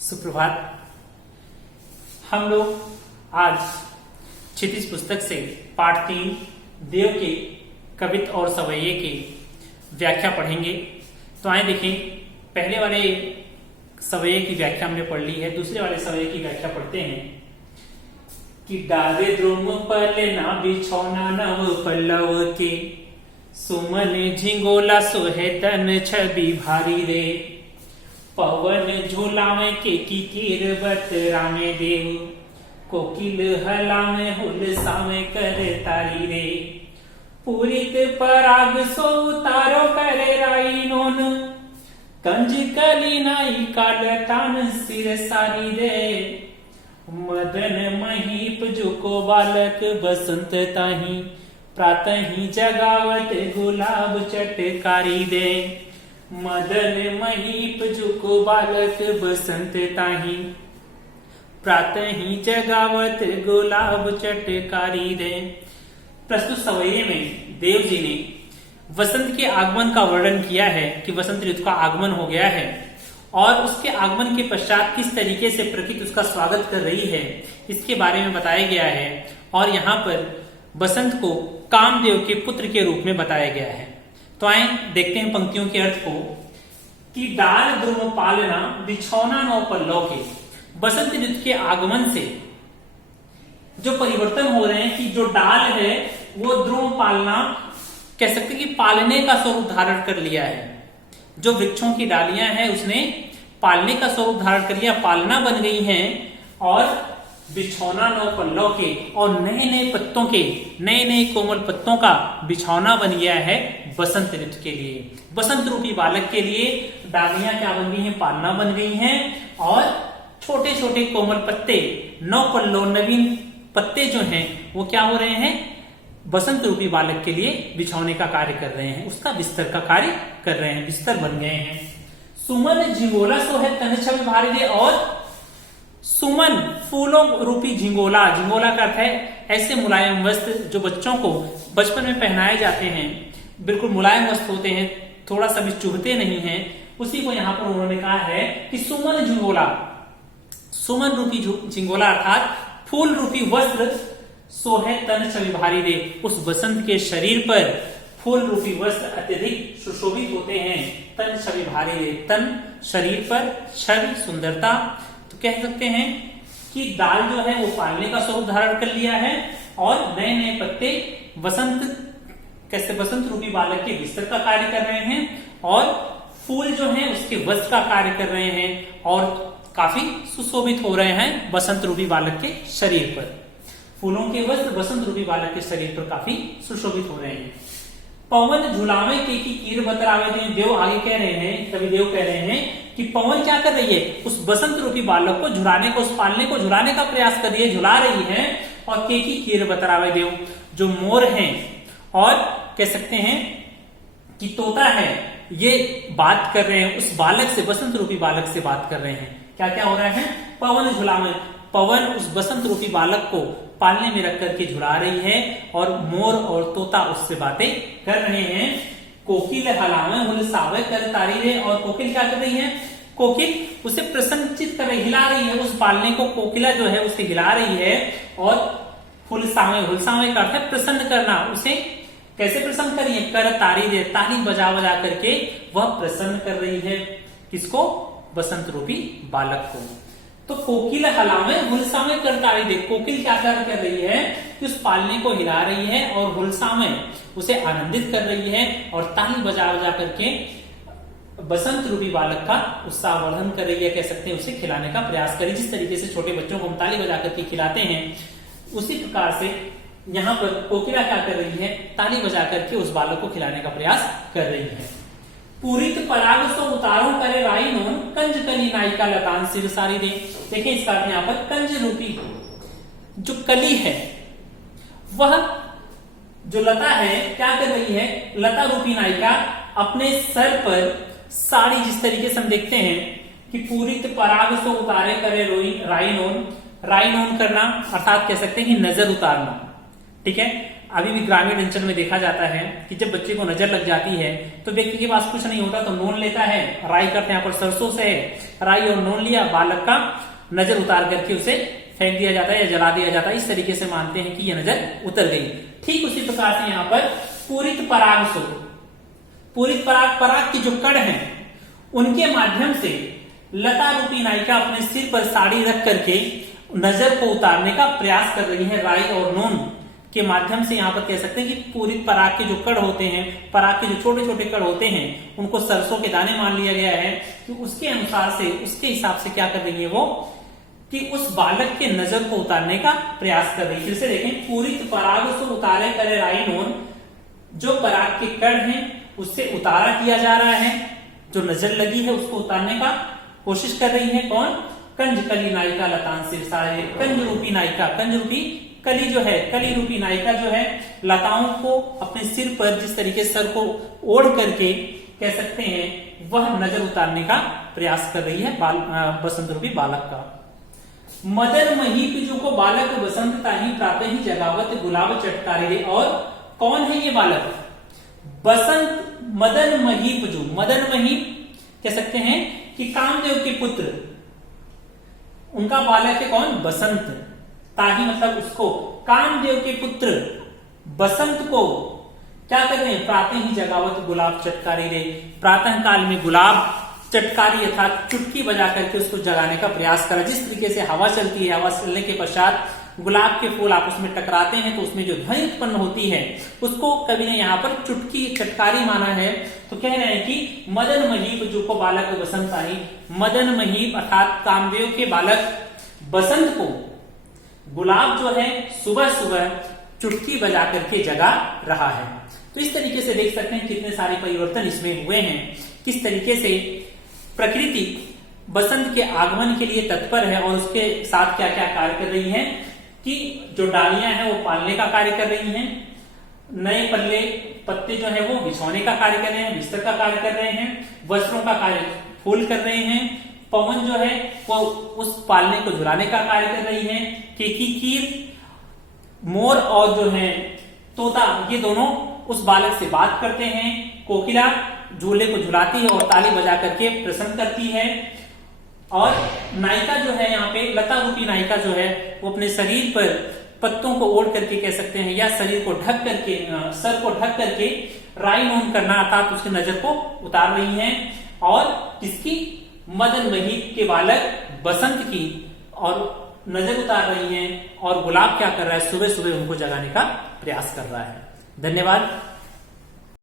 सुप्रभात। हम लोग आज क्षितिज पुस्तक से पाठ 3 देव के कवित्त और सवैये की व्याख्या पढ़ेंगे। तो आए देखें, पहले वाले सवैये की व्याख्या हमने पढ़ ली है, दूसरे वाले सवैये की व्याख्या पढ़ते हैं कि डारे द्रुम पलना बिछौना नव पल्लव के, सुमन झिंगोला सोहे तन छवि भारी रे, पवन झूलावे के कीर्वत रामे देव, कोकिल हलावे हुलसावे कर तारी रे, पूरित पराग सो उतारो करे राइनोन, कंज कली नाई कालतान सिर सारी रे, मदन महीप जुको बालक बसंत ताही, प्रातः ही जगावत गुलाब चटकारी दे, मदन महीप जुको बालक बसंत ताही, प्रातः ही जगावत गुलाब चटकारी दे। प्रस्तुत सवैये में देव जी ने वसंत के आगमन का वर्णन किया है कि वसंत ऋतु का आगमन हो गया है और उसके आगमन के पश्चात किस तरीके से प्रकृति उसका स्वागत कर रही है, इसके बारे में बताया गया है। और यहाँ पर बसंत को कामदेव के पुत्र के रूप में बताया गया है। तो आए देखते हैं पंक्तियों के अर्थ को कि डाल द्रुम पालना बिछौना नौ पल्लव के। बसंत ऋतु के आगमन से जो परिवर्तन हो रहे हैं कि जो डाल है वो द्रुम पालना कह सकते कि पालने का स्वरूप धारण कर लिया है। जो वृक्षों की डालियां हैं उसने पालने का स्वरूप धारण कर लिया, पालना बन गई हैं और बिछौना नौ पल्लव के और नए नए पत्तों के, नए नए कोमल पत्तों का बिछौना बन गया है बसंत ऋतु के लिए। बसंत रूपी बालक के लिए डालियां क्या बन गई हैं, पालना बन गई हैं और छोटे छोटे कोमल पत्ते, नौ पल्लव नवीन पत्ते जो हैं वो क्या हो रहे हैं, बसंत रूपी बालक के लिए बिछौने का कार्य कर रहे हैं, उसका बिस्तर का कार्य कर रहे हैं, बिस्तर बन गए हैं। सुमन झिंगोला सो है तन छवि भारी दे, और सुमन फूलों रूपी झिंगोला, झिंगोला का अर्थ है ऐसे मुलायम वस्त्र जो बच्चों को बचपन में पहनाए जाते हैं, बिल्कुल मुलायम वस्त्र होते हैं, थोड़ा सा भी चुभते नहीं हैं, उसी को यहाँ पर उन्होंने कहा है कि सुमन झिंगोला, सुमन रूपी झिंगोला अर्थात फूल रूपी वस्त्र सोहे तन छवि भारी दे, उस बसंत के शरीर पर फूल रूपी वस्त्र अत्यधिक सुशोभित होते हैं। तन छवि भारी दे, तन शरीर पर, छवि सुंदरता, तो कह सकते हैं कि दाल जो है वो पालने का स्वरूप धारण कर लिया है और नए नए पत्ते वसंत कैसे बसंत रूपी बालक के बिस्तर का कार्य कर रहे हैं और फूल जो है उसके वस्त्र का कार्य कर रहे हैं और काफी सुशोभित हो रहे हैं बसंत रूपी बालक के शरीर पर। फूलों के वस्त्र बसंत रूपी बालक के शरीर पर काफी सुशोभित हो रहे हैं। पवन झुलावे के की कीर बतरावे दे, देव आगे कह रहे हैं, तभी देव कह रहे हैं कि पवन क्या कर रही है, उस बसंत रूपी बालक को झुलाने को, उस पालने को झुलाने का प्रयास कर रही है, झुला रही है। और के की कीर बतरावे देव, जो मोर हैं और कह सकते हैं कि तोता है, ये बात कर रहे हैं उस बालक से, बसंत रूपी बालक से बात कर रहे हैं। क्या क्या हो रहा है, पवन झुलावे, पवन उस बसंत रूपी बालक को पालने में रख करके झुला रही है और मोर और तोता उससे बातें कर रहे हैं। कोकिल हलावे हुलसावे कर तारी रे, और कोकिल क्या कर रही है, कोकिल उसे प्रसन्नचित कर रही, हिला रही है उस पालने को, कोकिला जो है उसे हिला रही है। और हुलसावे, हुलसावे का अर्थ है प्रसन्न करना, उसे कैसे प्रसन्न कर रही है, कर तारी रे, ताली बजा बजा करके वह प्रसन्न कर रही है किसको, बसंत रूपी बालक को। तो कोकिल हलावे हुलसावे कर तारी दे, कोकिल क्या कर रही है कि उस पालने को हिला रही है और हुलसावे उसे आनंदित कर रही है और ताली बजा बजा करके बसंत रूपी बालक का उत्साहवर्धन कर रही है, कह सकते हैं उसे खिलाने का प्रयास करी। जिस तरीके से छोटे बच्चों को हम ताली बजा करके खिलाते हैं, उसी प्रकार से यहाँ पर कोकिला क्या कर रही है, ताली बजा करके उस बालक को खिलाने का प्रयास कर रही है। पूरित पराग सो उतारो करे राइनोन, कंज कली नायिका लतान सिर सारी दे। देखिए इसका अर्थ यहाँ पर कंज रूपी जो कली है, वह जो लता है क्या कर रही है, लता रूपी नायिका अपने सर पर साड़ी, जिस तरीके से हम देखते हैं कि पूरित पराग सो उतारे करे राइनोन, राइनोन करना अर्थात कह सकते हैं कि नजर उतारना, ठीक है। अभी भी ग्रामीण अंचल में देखा जाता है कि जब बच्चे को नजर लग जाती है तो व्यक्ति के पास कुछ नहीं होता तो नून लेता है, राई करते हैं, यहाँ पर सरसों से है, राई और नून लिया, बालक का नजर उतार करके उसे फेंक दिया जाता है या जला दिया जाता है। इस तरीके से मानते हैं कि यह नजर उतर गई। ठीक उसी प्रकार से यहाँ पर पूरित पराग सो, पूरित पराग की जो कण है उनके माध्यम से लता रूपी नायिका अपने सिर पर साड़ी रख करके नजर को उतारने का प्रयास कर रही है। राई और नून के माध्यम से यहाँ पर कह सकते हैं कि पूरित पराग के जो कण होते हैं, पराग के जो छोटे छोटे कण होते हैं, उनको सरसों के दाने मान लिया गया है कि उसके अनुसार से, उसके हिसाब से क्या कर रही है वो, कि उस बालक के नजर को उतारने का प्रयास कर रही है। फिर से देखें, पूरित पराग से उतारे करे राई नून, जो पराग के कण है उससे उतारा किया जा रहा है, जो नजर लगी है उसको उतारने का कोशिश कर रही है। कौन? कंज कली नायिका लतान सिर सारे, कंज रूपी नायिका, कंज रूपी कली जो है, कली रूपी नायिका जो है लताओं को अपने सिर पर जिस तरीके से सर को ओढ़ करके कह सकते हैं वह नजर उतारने का प्रयास कर रही है बसंत रूपी बालक का। मदन महीप जो को बालक बसंत ताही प्रातः ही जगावत गुलाब चटकारे रे। और कौन है ये बालक? बसंत मदन महीप, जो मदन महीप कह सकते हैं कि कामदेव के पुत्र, उनका बालक है कौन? बसंत। ताही मतलब उसको, कामदेव के पुत्र बसंत को क्या कर रहे हैं? प्रातः ही जगावत गुलाब चटकारी रे, प्रातः काल में गुलाब चटकारी अर्थात चुटकी बजा करके उसको जगाने का प्रयास करा। जिस तरीके से हवा चलती है, हवा चलने के पश्चात गुलाब के फूल आपस में टकराते हैं तो उसमें जो ध्वनि उत्पन्न होती है उसको कवि ने यहाँ पर चुटकी चटकारी माना है। तो कह रहे हैं कि मदन महीप जो को बालक बसंत आई, मदन महीप अर्थात कामदेव के बालक बसंत को गुलाब जो है सुबह सुबह चुटकी बजा करके जगा रहा है। तो इस तरीके से देख सकते हैं कितने सारे परिवर्तन इसमें हुए हैं, किस तरीके से प्रकृति बसंत के आगमन के लिए तत्पर है और उसके साथ क्या क्या कार्य कर रही है कि जो डालियां हैं वो पालने का कार्य कर रही हैं, नए पल्ले पत्ते जो है वो बिछौने का कार्य कर रहे हैं, बिस्तर का कार्य कर रहे हैं, वस्त्रों का कार्य फूल कर रहे हैं, पवन जो है वो उस पालने को झुलाने का कार्य कर रही है, कीकीर मोर और जो है तोता ये दोनों उस बालक से बात करते हैं, कोकिला झूले को झुलाती है और ताली बजा करके प्रसन्न करती है, और नायिका जो है यहाँ पे लता रूपी नायिका जो है वो अपने शरीर पर पत्तों को ओढ़ करके कह सकते हैं या शरीर को ढक करके, सर को ढक करके राई नोन करना अर्थात उसकी नजर को उतार रही हैं, और किसकी? मदन महीप के बालक बसंत की, और नजर उतार रही हैं, और गुलाब क्या कर रहा है? सुबह सुबह उनको जगाने का प्रयास कर रहा है। धन्यवाद।